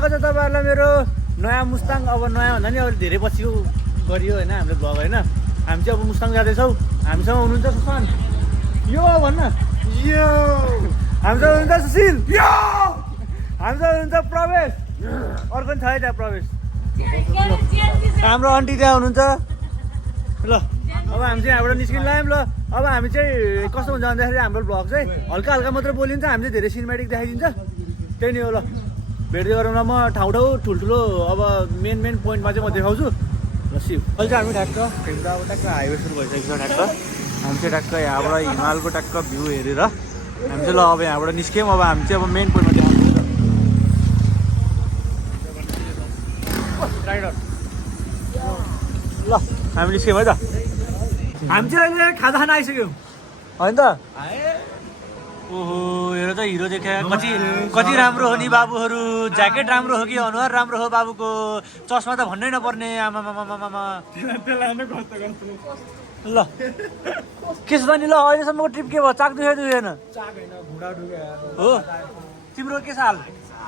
देखाएको छ तपाईँहरूलाई मेरो नयाँ मुस्ताङ। अब नयाँ भन्दा नि अब धेरै पछि गरियो होइन हामीले भ्लग होइन। हामी चाहिँ अब मुस्ताङ जाँदैछौँ। हामीसँग हुनुहुन्छ सुशान्त, यो भन्न, यो हामीसँग हुनुहुन्छ सुशील, यो हामीसँग हुनुहुन्छ प्रवेश, अर्को पनि छ है त्यहाँ प्रवेश। हाम्रो आन्टी त्यहाँ हुनुहुन्छ। ल अब हामी चाहिँ यहाँबाट निस्किन लाग्यौँ। ल अब हामी चाहिँ कस्तो हुन्छ भन्दाखेरि हाम्रो भ्लग चाहिँ हल्का हल्का मात्र बोलिन्छ, हामी चाहिँ धेरै सिनेमेटिक देखाइदिन्छ। त्यही नै हो। ल भेट्दै गरौँ ल। म ठाउँ ठाउँ ठुल्ठुलो अब मेन पोइन्टमा चाहिँ म देखाउँछु। ल सिउ अहिले चाहिँ हामी ट्याक्क अब ट्याक्क हाइवे सुरु भइसकेको छ। ट्याक्क हामी चाहिँ ट्याक्क यहाँबाट हिमालको ट्याक्क भ्यू हेरेर हामी चाहिँ ल अब यहाँबाट निस्क्यौँ। अब हामी चाहिँ अब मेन पोइन्टमा देखाउँछु। ल हामी निस्क्यौँ है त। हामी चाहिँ अहिले खाजा खान आइसक्यौँ होइन त। ओहो हेर त हिरो देखा कति राम्रो हो नि बाबुहरू। ज्याकेट राम्रो हो कि अनुहार राम्रो हो बाबुको, चस्मा त भन्नै नपर्ने। आमामामामामा ल के छ त नि। ल अहिलेसम्मको ट्रिप के भयो? चाक दुखेन? हो तिम्रो के छ हाल?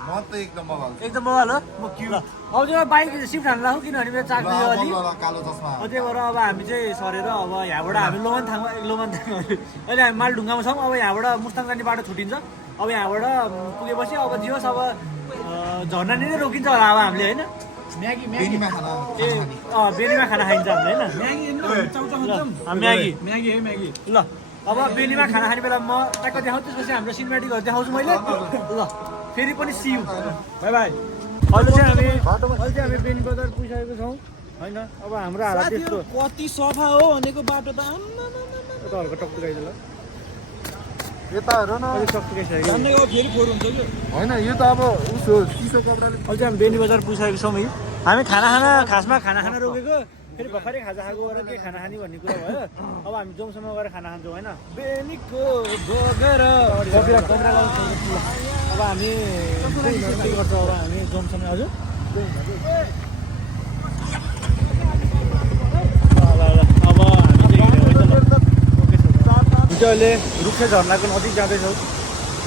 म त एकदम बवाल हो। अब चाहिँ बाइक सिफ्ट हाल्नु लाग्यो किनभने मेरो चाक दुख्यो अलि। कालो चस्मा त्यही भएर अब हामी चाहिँ सरेर अब यहाँबाट हामी लोमानथाङ अहिले हामी मालढुङ्गामा छौँ। अब यहाँबाट मुस्ताङ जाने बाटो छुट्टिन्छ। अब यहाँबाट पुगेपछि अब जे होस् अब झर्ना नै रोकिन्छ होला अब हामीले होइन। बेनीमा खाना खाइन्छ हामीले होइन। म्यागी ल अब बेनीमा खाना खाने बेला म ट्याक्क देखाउँछु, त्यसपछि हाम्रो सिनेमेटिकहरू देखाउँछु मैले। ल फेरि पनि सिउ बाई बाई। अहिले चाहिँ हामी बेनी बजार पुगिसकेको छौँ होइन। अब हाम्रो हालत त्यस्तो कति सफा हो भनेको बाटो त हल्का टक्टुकाइदियो ल। यता हेर न टक्टुकाइसकेको फेरि फोहोर हुन्छ कि होइन। यो त अब उसो चिसो कपडाले अहिले चाहिँ हामी बेनी बजार पुगिसकेको छौँ है। हामी खाना खाना रोकेको फेरि भर्खरै खाजा खाएको गरेर के खाना खाने भन्ने कुरा भयो। अब हामी जमसम्म गएर खाना खान्छौँ होइन। बेनीको बगेर अब हामी के गर्छौँ? अब हामी जमसम्म हजुर अब हामी चाहिँ अहिले रुखे झरनाको नजिक जाँदैछौँ।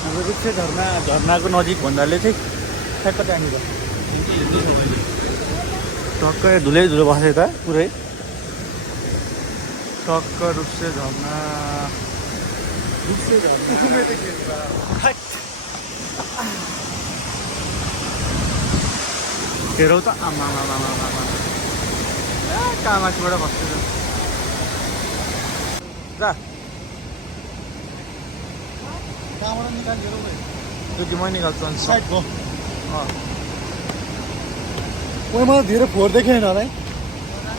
हाम्रो रुखे झरनाको नजिक भन्नाले चाहिँ ठ्याक्क त्यहाँनिर टक्क धुलै बसेको त पुरै टक्क रुप्से झर्ना हेरौ त आमा कहाँ माथिबाट बस्छ जा कहाँबाट निकालिदिएर त्यो कि मै निकाल्छु अनि साइडको मलाई धेरै फोहोर देखेन होला है।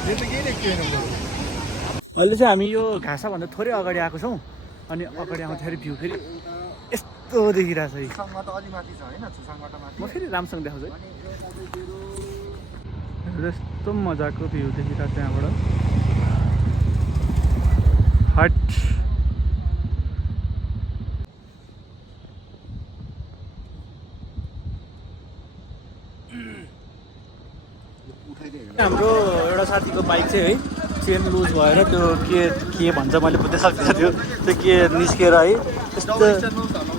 यो त केही देखिएन। अहिले चाहिँ हामी यो घाँसाभन्दा थोरै अगाडि आएको छौँ अनि अगाडि आउँदाखेरि भ्यू फेरि यस्तो देखिरहेको छ। छुसाङमा त अलि माथि छ होइन। छुसाङबाट माथि म फेरि राम्रोसँग देखाउँछु है। यस्तो मजाको भ्यू देखिरहेको छ यहाँबाट। हट हाम्रो एउटा साथीको बाइक चाहिँ है चेन लुज भएर त्यो के भन्छ मैले बुझ्दै सक्दिनँ। त्यो के निस्केर है यस्तो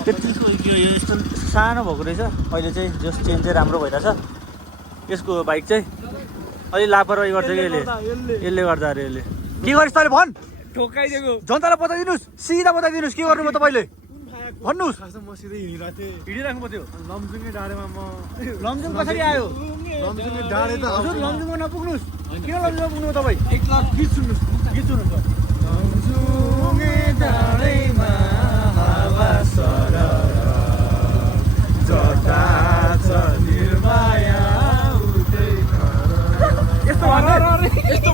त्यतिको यस्तो सानो भएको रहेछ। अहिले चाहिँ जस चेन चाहिँ राम्रो भइरहेछ यसको बाइक चाहिँ। अलि लापरवाही गर्छ कि यसले गर्दा अरे यसले के गरिस् तैँले भन्? ठोकाइदिएको जनतालाई बताइदिनुहोस्, सिधा बताइदिनुहोस् के गर्नु म तपाईँले भन्नुहोस्। म सिधै हिँडिरहेको थिएँ। हिँडिराख्नु पऱ्यो। लमजुङे डाँडेमा म लमजुङ कसरी आयो? लमजुङे डाँडे त हजुर लमजुङमा नपुग्नुहोस्। किन लमजुङमा पुग्नु तपाईँ? एक लाख गीत सुन्नुहोस् गीत सुन्नुहुन्छ। लमजुङे डाँडैमा हावा सरर जता छ निर्माया उतै यस्तो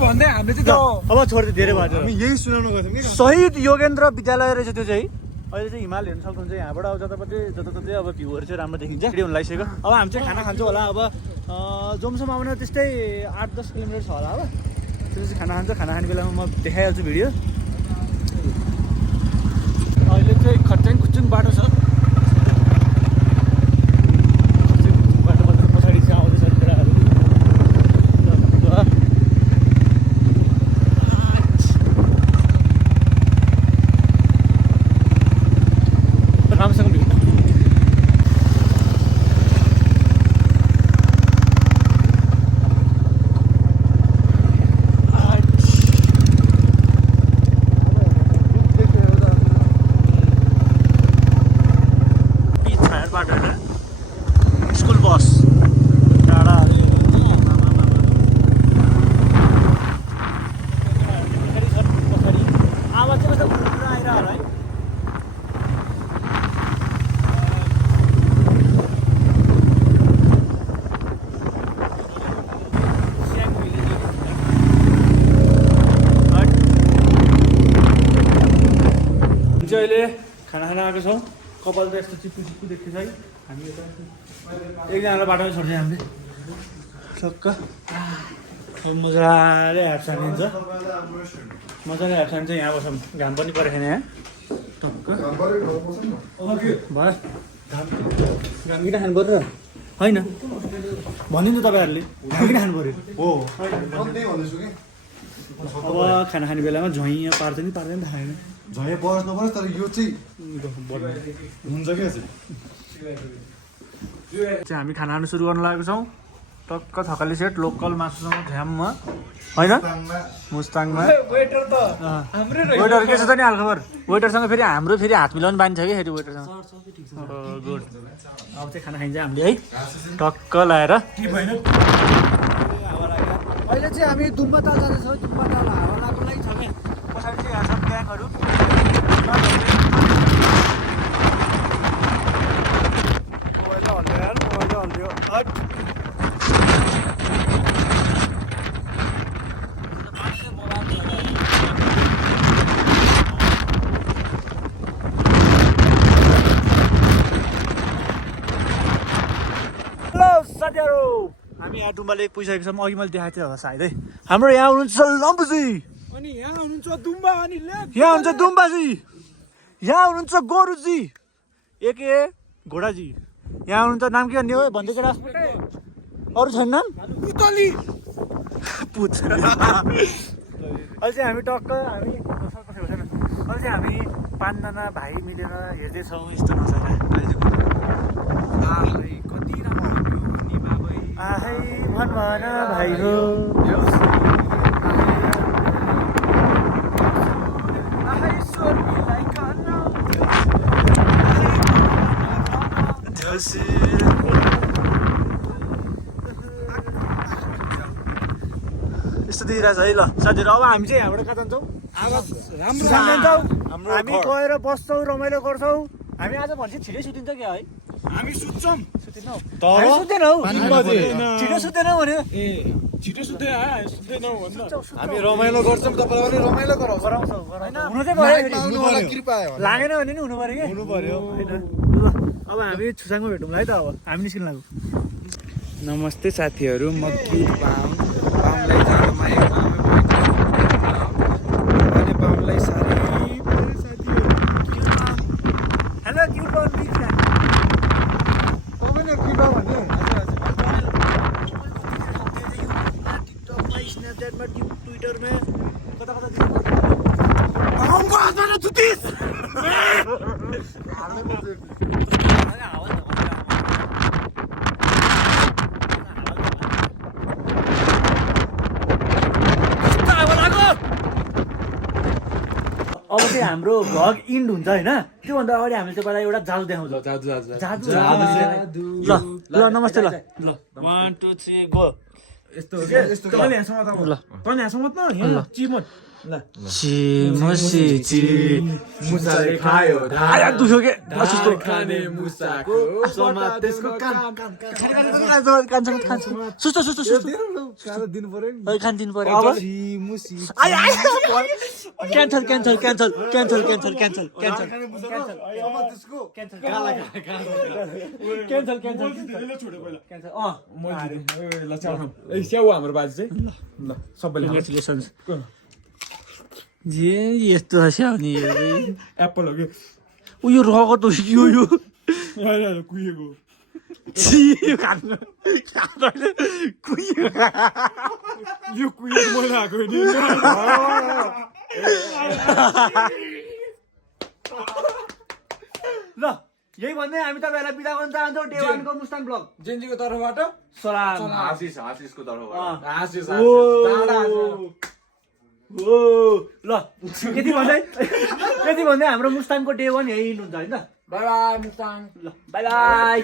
भन्दै हामीले चाहिँ अब छोड्दै धेरै भयो। हामी यही सुनाउनु गएको थियौँ कि शहीद योगेन्द्र विद्यालय रहेछ त्यो चाहिँ। अहिले चाहिँ हिमाल हेर्न सक्नुहुन्छ यहाँबाट। अब जताततै अब भ्यूहरू चाहिँ राम्रो देखिन्छ। भिडियो हुन लागिसक्यो। अब हामी चाहिँ खाना खान्छौँ होला। अब जमसम्म आउन त्यस्तै 8-10 किलोमिटर छ होला। अब त्यसपछि खाना खाने बेलामा म देखाइहाल्छु भिडियो। अहिले चाहिँ खच्चाङ खुच्चुङ बाटो छ। बाटोबाट पछाडि चाहिँ आउँदैछ केटाहरू। राम्रोसँग भिउ अहिले खाना खान आएको छौँ कपाल त यस्तो चिप्पु चिप्पु देख्छ है हामी यता एकजनालाई बाटोमै छोड्छौँ हामीले टक्क मजाले ह्याप्स हानिन्छ मजाले ह्याप्स हानिन्छ यहाँ बसौँ घाम पनि परेको छैन यहाँ टक्क भयो घाम किन खानु पर्यो होइन भनिदिनु त तपाईँहरूले घाम किन खानु पऱ्यो हो त्यही भन्दैछु कि अब खाना खाने बेलामा झैँ पार्छ नि पार्दैन थाहा छैन झै परोस् नपरोस् तर यो चाहिँ हुन्छ क्या चाहिँ हामी खाना खानु सुरु गर्न लागेको छौँ टक्क थकाली सेट लोकल मासुसँग झ्याममा होइन मुस्ताङमा वेटर त हाम्रै रहेछ वेटर के छ त नि हालखबर वेटरसँग फेरि हाम्रो फेरि हात मिलाउनु बानी छ कि फेरि वेटरसँग गुड अब चाहिँ खाना खाइन्छ हामीले है टक्क लाएर अहिले चाहिँ हामी दुम्बाताल जाँदैछौँ दुम्बाताल हावा लाग्नु लागि छ कि पछाडि चाहिँ यहाँ छ ग्याङहरू मोबाइल हल्लियो साथीहरू हामी यहाँ डुम्बा लेक पुगिसकेको छौँ अघि मैले देखाएको थिएँ होला सायदै हाम्रो यहाँ हुनुहुन्छ लम्बुजी अनि यहाँ हुनुहुन्छ दुम्बा अनि लेक यहाँ हुनुहुन्छ दुम्बाजी यहाँ हुनुहुन्छ गोरुजी एके घोडाजी यहाँ हुनुहुन्छ नाम के भन्ने हो भन्दै केटा अरू छैन नाम पुतली पुछ अहिले चाहिँ हामी टक्क हामी अहिले चाहिँ हामी 5 जना भाइ मिलेर हेर्दैछौँ यस्तो नजारा कति राम्रो नि बाबै आहै भन भन भाइ हो यस्तो देखिरहेछ है ल साथीहरू अब हामी चाहिँ यहाँबाट कहाँ जान्छौँ हामी गएर बस्छौँ रमाइलो गर्छौँ हामी आज भन्छ छिटै सुतिन्छ क्या है हामी सुत्छौँ सुतिनौ तर सुत्दैनौ 5 बजे छिटो सुत्दैनौ भन्यो ए छिटो सुत्दैनौ भन्दा हामी रमाइलो गर्छौँ तपाईँलाई पनि रमाइलो गराउँछ गराउँछौ हुनु चाहिँ पर्यो आउनु होला कृपा लागेन भने नि हुनु पर्यो कि हुनु पर्यो होइन ल अब हामी छुसाङमा भेटौँला है त अब हामी निस्किन लाग्यो नमस्ते साथीहरू म क्युट पामलाई जाडोमा एकदमै अनि पामलाई साह्रै पऱ्यो साथीहरू हेलो क्युट पाउन बिग फ्यान तपाईँले कृपा भन्ने टिकटकमा स्न्यापच्याटमा ट्विटरमा कता कता अब चाहिँ हाम्रो भ्लग इन्ड हुन्छ होइन त्योभन्दा अगाडि हामीले तपाईँलाई एउटा जादु देखाउँछ जादु ल ल नमस्ते ल ल 1 2 3 गो यस्तो तैँले यहाँ समात ल तैँले यहाँ समात न यहाँ चिमोट ल चिमसी मुसाले खायो आया दुख्यो के खाने मुसाको समात त्यसको कान सुस्तो सुस्तो सुस्तो दिनु पर्यो नि खान दिनु पर्यो अब आया cancel cancel cancel cancel cancel cancel cancel cancel cancel cancel cancel ल स्याउ हाम्रो बाजे चाहिँ ल सबैले कङ्ग्रेचुलेसन्स जे यस्तो स्याउ नि एप्पल हो कि उयो रगत हो यो यो कुहिएको खानु कुहियो यो कुहिएको मैला आएको नि ल यही भन्दै हामी तपाईँहरूलाई बिदा गर्न चाहन्छौँ डे 1 को मुस्ताङ ब्लग जेन्जीको तर्फबाट सलाम आशिषको तर्फबाट आशिष ओ ल यति भन्दै हाम्रो मुस्ताङको डे 1 यही हुन्छ होइन बाई बाई मुस्ताङ ल बाई बाई